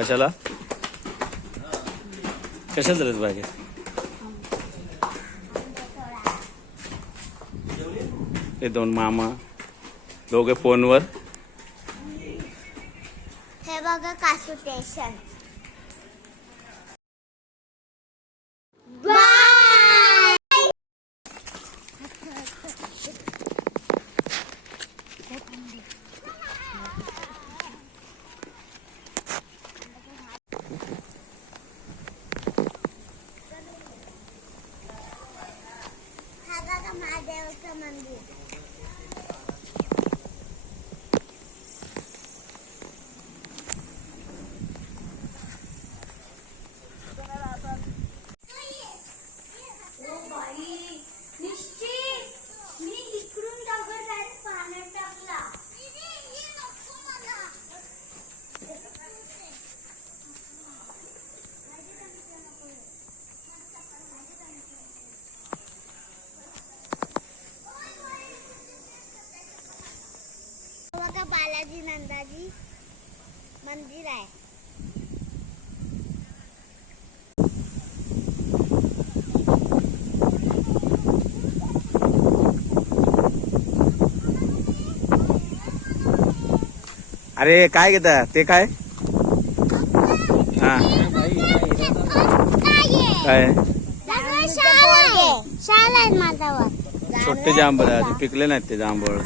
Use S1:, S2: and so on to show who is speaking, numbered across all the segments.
S1: कशाला? कशाला चालत पाहिजे हे दोन मामा दोघे फोनवर.
S2: हे बघा कासू स्टेशन हा बघा महादेवाचं मंदिर नंदाजी मंदिर आहे.
S1: अरे काय घेता ते काय? हा. काय?
S2: शाल आहे.
S1: छोटे जांभळ पिकले नाहीत ते जांभळ.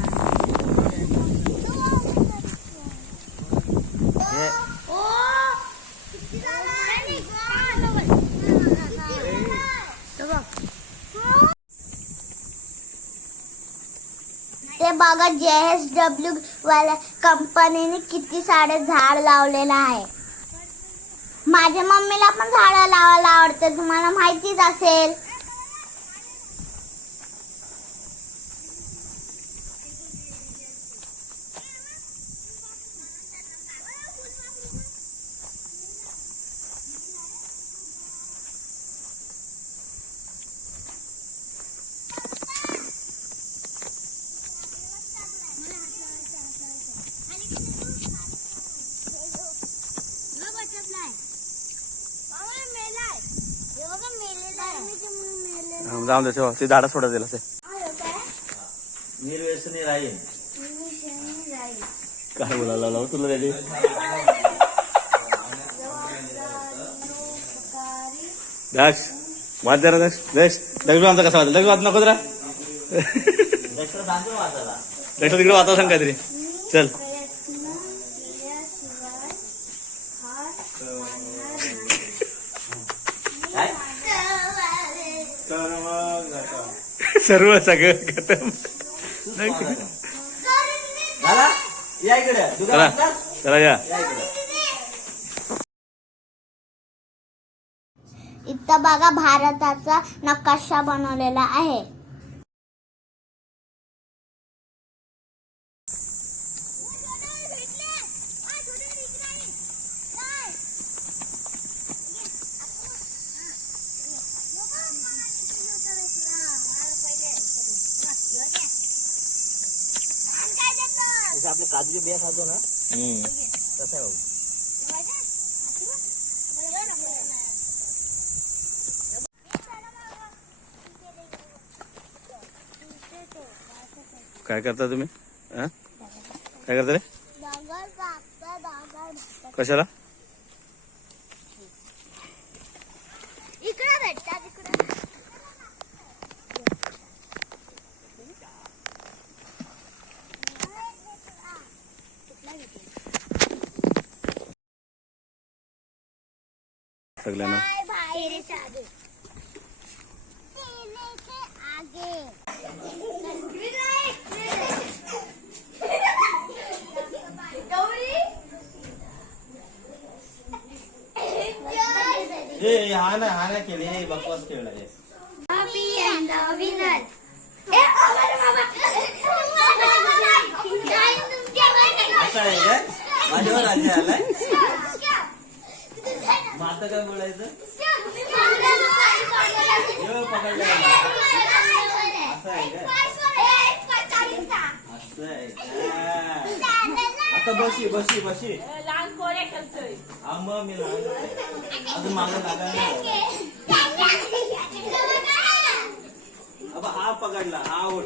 S2: बघा जे एस डब्ल्यू वाल्या कंपनीने किती सारे झाड लावलेलं आहे. माझ्या मम्मीला पण झाडं लावायला आवडते तुम्हाला माहितीच असेल
S1: हा, जाऊन दे ठेवा. ते झाडं सोडा दिला ते. निर्व्यसनी राहील काय बोलायला लावू तुला त्याची दक्ष वाद जरा दक्ष. दक्ष दक्ष आमचा कसा वाजला दक्ष वाद नको जरा. दक्ष तिकडे वाचा सांग काहीतरी. चल. सर्व सगळं खतम. चला चला. या.
S2: इथं बघा भारताचा नकाशा बनवलेला आहे.
S3: आपले काजूचे बिया खातो ना तसं आहे बघ.
S1: काय करता तुम्ही? हा? काय करता रे? कशाला?
S2: रख
S1: लेना।
S2: ये हाना हाना के लिए बकवास
S3: खेल है हैप्पी एंड द ए अमर
S2: मामा
S3: अच्छा है ये माझ्यावर आले आले? आता काय बोलायचं? असं आहे का? असं आहे का? आता बशी बशी बशी.
S4: लहान पोरे खेळतोय
S3: आंब मी लहान आहे. अजून मला लागायला हा पकडला हा
S4: ओढ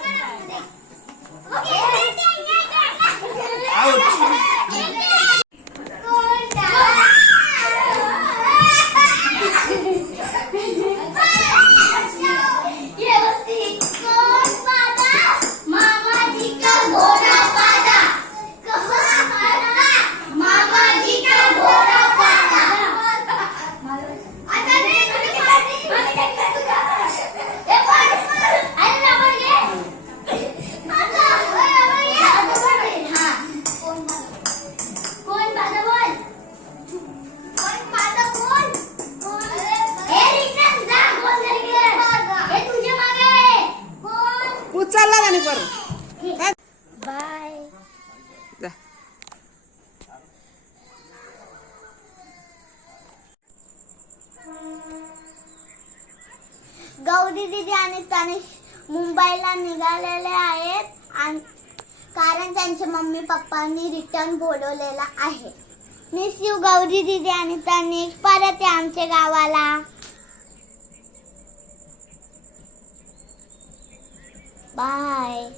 S2: बाय. गौरी दिदी आणि तनिष मुंबईला निघालेले आहेत आणि कारण त्यांचे मम्मी पप्पांनी रिटर्न बोलवलेला आहे. मिस यू गौरी दिदी आणि तनिष. परत आमच्या गावाला. Bye.